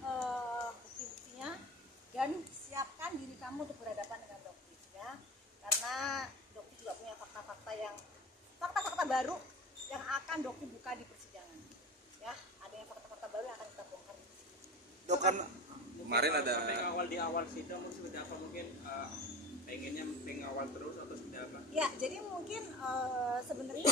bukti-buktinya dan siapkan diri kamu untuk berhadapan dengan dokter ya, karena dokter juga punya fakta-fakta baru yang akan dokter buka di persidangan ya. Ada yang fakta-fakta baru yang akan kita bongkar di persidangan. Dok, kan kemarin ada di awal sidang seperti apa, mungkin pengennya mengawal terus atau seperti apa? Ya, jadi mungkin sebenarnya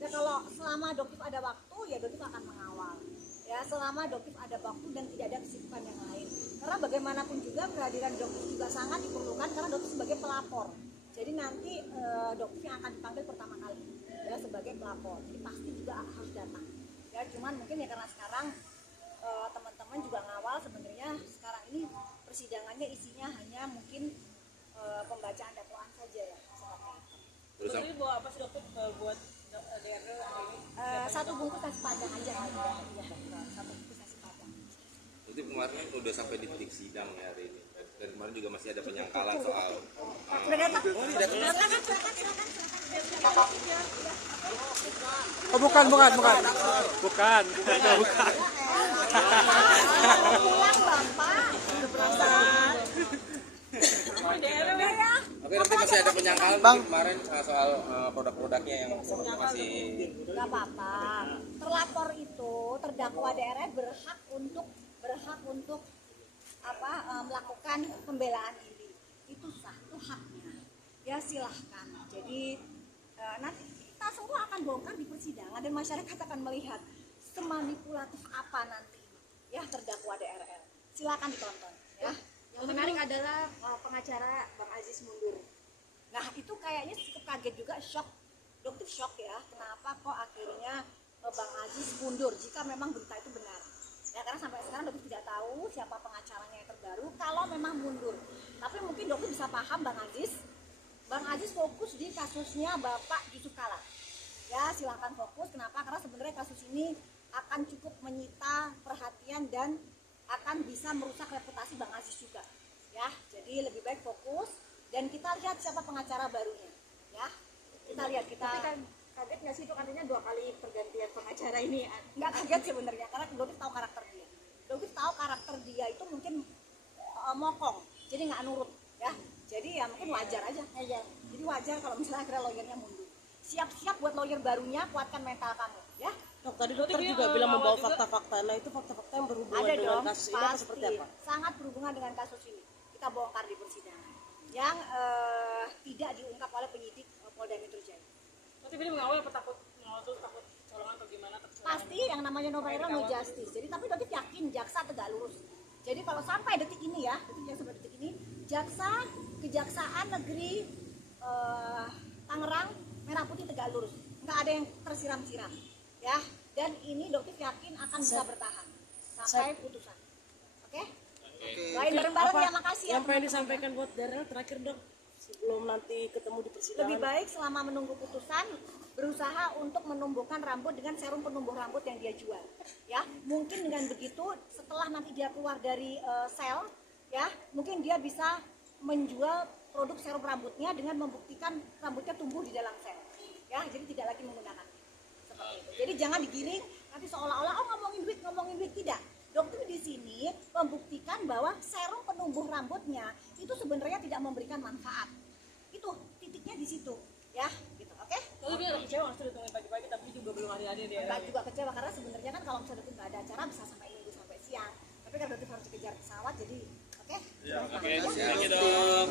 ya kalau selama dokter ada waktu ya dokter akan mengawal. Ya, selama dokter ada waktu dan tidak ada kesibukan yang lain. Karena bagaimanapun juga kehadiran dokter juga sangat diperlukan karena dokter sebagai pelapor. Jadi nanti dokter yang akan dipanggil pertama kali ya sebagai pelapor. Jadi pasti juga harus datang. Ya, cuman mungkin ya karena sekarang teman-teman juga ngawal, sebenarnya sekarang ini persidangannya isinya hanya mungkin pembacaan dakwaan saja ya seperti itu. terus Jadi bawa apa sih dokter buat DRL ini? Satu bungkus nasi padang aja kali ya. Satu bungkus nasi padang. itu kemarin kan udah sampai di titik sidang ya hari ini. Dan kemarin juga masih ada penyangkalan soal Udah datang? oh bukan. Pulang Bapak. Oke, nanti masih ada penyangkalan mungkin kemarin soal produk-produknya yang masih Gak apa-apa. Terlapor itu terdakwa daerah berhak untuk melakukan pembelaan ini. Itu sah, itu haknya. Ya silahkan. Jadi nanti kita semua akan bongkar di persidangan dan masyarakat akan melihat semanipulatif apa nanti ya terdakwa DRL. Silakan ditonton ya. Yang menarik adalah pengacara Bang Aziz mundur. Nah itu kayaknya cukup kaget juga, dokter shock ya, kenapa kok akhirnya Bang Aziz mundur jika memang berita itu benar. Ya karena sampai sekarang dokter tidak tahu siapa pengacaranya yang terbaru kalau memang mundur. Tapi mungkin dokter bisa paham Bang Aziz fokus di kasusnya Bapak Yusuf Kala. Ya silahkan fokus, kenapa? Karena sebenarnya kasus ini akan cukup menyita perhatian dan akan bisa merusak reputasi Bang Aziz juga. Ya, jadi lebih baik fokus dan kita lihat siapa pengacara barunya. Ya, kita lihat Tapi kan kaget nggak sih itu katanya 2 kali pergantian pengacara ini? nggak kaget sebenarnya karena Dovis tahu karakter dia. Dovis tahu karakter dia itu mungkin mokong, jadi nggak nurut ya. Jadi ya mungkin wajar aja. Jadi wajar kalau misalnya akhirnya lawyernya mundur. Siap-siap buat lawyer barunya, kuatkan mental kamu ya. Dok, tadi dokter juga bilang membawa fakta-fakta. Nah, itu fakta-fakta yang berhubungan Ada dengan dong, kasus ini atau seperti apa? sangat berhubungan dengan kasus ini. Kita bongkar di persidangan yang tidak diungkap oleh penyidik Polda Metro Jaya. Tapi ini mengawal apa takut colongan atau gimana? Pasti yang namanya no viral no justice. Jadi tapi Dotif yakin jaksa tegak lurus. Jadi kalau sampai detik ini ya, sampai detik ini Kejaksaan Negeri Tangerang Merah Putih tegak lurus. Nggak ada yang tersiram-siram. Ya, dan ini Dotif yakin akan bisa bertahan sampai putusan. Oke? Doain bareng-bareng ya, makasih ya. Yang pengen disampaikan buat DRL terakhir dok, sebelum nanti ketemu di persidangan. Lebih baik selama menunggu putusan berusaha untuk menumbuhkan rambut dengan serum penumbuh rambut yang dia jual. Ya, mungkin dengan begitu setelah nanti dia keluar dari sel, ya, mungkin dia bisa menjual produk serum rambutnya dengan membuktikan rambutnya tumbuh di dalam sel. Ya, jadi tidak lagi menggunakan. Seperti itu. Jadi jangan digiring nanti seolah-olah ngomongin duit tidak. Dokter di sini membuktikan bahwa serum penumbuh rambutnya itu sebenarnya tidak memberikan manfaat. Itu titiknya di situ, ya, gitu. Oke? Tapi dia kecewa nggak sih ditungguin pagi-pagi tapi juga belum hadir dia. Enggak juga kecewa karena sebenarnya kan kalau misalnya dokter nggak ada acara bisa sampai minggu sampai siang. Tapi kan dokter harus dikejar pesawat jadi oke? Oke, dok.